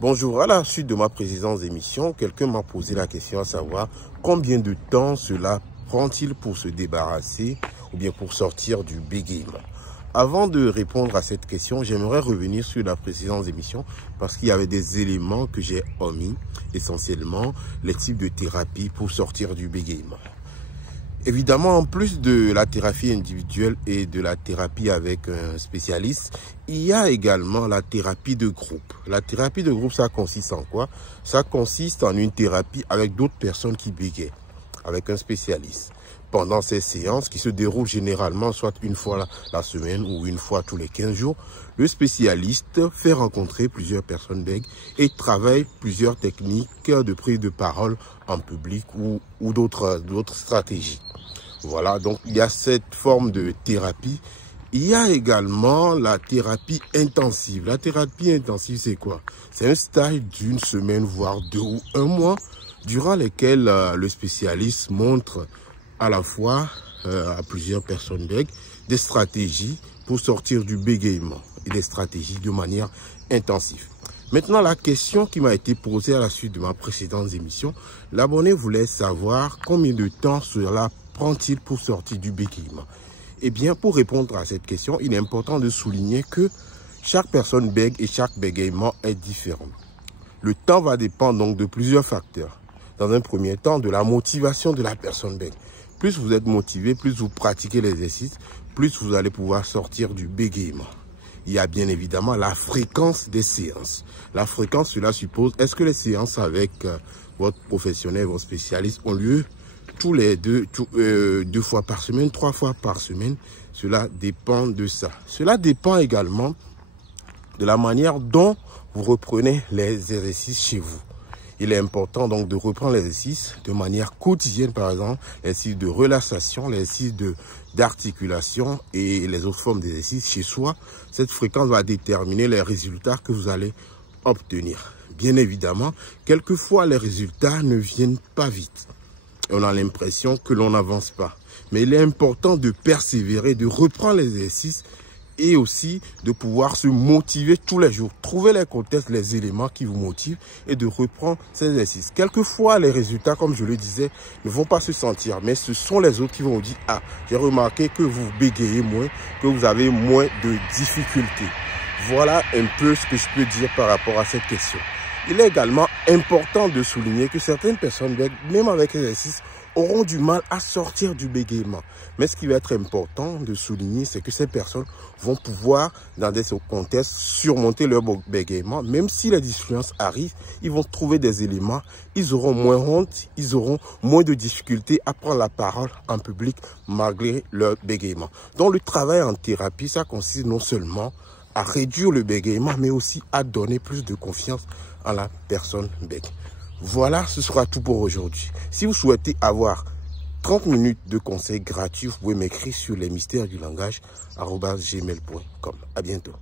Bonjour, à la suite de ma précédente émission, quelqu'un m'a posé la question à savoir combien de temps cela prend-il pour se débarrasser ou bien pour sortir du bégaiement. Avant de répondre à cette question, j'aimerais revenir sur la précédente émission parce qu'il y avait des éléments que j'ai omis, essentiellement les types de thérapie pour sortir du bégaiement. Évidemment, en plus de la thérapie individuelle et de la thérapie avec un spécialiste, il y a également la thérapie de groupe. La thérapie de groupe, ça consiste en quoi? Ça consiste en une thérapie avec d'autres personnes qui bégayent, avec un spécialiste. Pendant ces séances qui se déroulent généralement soit une fois la semaine ou une fois tous les 15 jours, le spécialiste fait rencontrer plusieurs personnes bègues et travaille plusieurs techniques de prise de parole en public ou d'autres stratégies. Voilà, donc il y a cette forme de thérapie. Il y a également la thérapie intensive. La thérapie intensive, c'est quoi? C'est un stage d'une semaine, voire 2 ou 1 mois, durant lesquels le spécialiste montre à la fois à plusieurs personnes bègues des stratégies pour sortir du bégaiement et des stratégies de manière intensive. Maintenant, la question qui m'a été posée à la suite de ma précédente émission, l'abonné voulait savoir combien de temps cela prend-il pour sortir du bégaiement. Eh bien, pour répondre à cette question, il est important de souligner que chaque personne bègue et chaque bégaiement est différent. Le temps va dépendre donc de plusieurs facteurs. Dans un premier temps, de la motivation de la personne bègue. Plus vous êtes motivé, plus vous pratiquez l'exercice, plus vous allez pouvoir sortir du bégaiement. Il y a bien évidemment la fréquence des séances. La fréquence, cela suppose, est-ce que les séances avec votre professionnel, votre spécialiste ont lieu tous les deux fois par semaine, 3 fois par semaine? Cela dépend de ça. Cela dépend également de la manière dont vous reprenez les exercices chez vous. Il est important donc de reprendre l'exercice de manière quotidienne, par exemple, l'exercice de relaxation, l'exercice d'articulation et les autres formes d'exercice chez soi. Cette fréquence va déterminer les résultats que vous allez obtenir. Bien évidemment, quelquefois les résultats ne viennent pas vite. On a l'impression que l'on n'avance pas. Mais il est important de persévérer, de reprendre l'exercice et aussi de pouvoir se motiver tous les jours. Trouver les contextes, les éléments qui vous motivent et de reprendre ces exercices. Quelquefois, les résultats, comme je le disais, ne vont pas se sentir. Mais ce sont les autres qui vont dire « Ah, j'ai remarqué que vous bégayez moins, que vous avez moins de difficultés. » Voilà un peu ce que je peux dire par rapport à cette question. Il est également important de souligner que certaines personnes bègues, même avec l'exercice, auront du mal à sortir du bégaiement. Mais ce qui va être important de souligner, c'est que ces personnes vont pouvoir, dans des contextes, surmonter leur bégaiement. Même si les difficultés arrivent, ils vont trouver des éléments, ils auront moins honte, ils auront moins de difficultés à prendre la parole en public malgré leur bégaiement. Donc le travail en thérapie, ça consiste non seulement à réduire le bégaiement, mais aussi à donner plus de confiance à la personne bègue. Voilà, ce sera tout pour aujourd'hui. Si vous souhaitez avoir 30 minutes de conseils gratuits, vous pouvez m'écrire sur lesmystèresdulangage@gmail.com. À bientôt.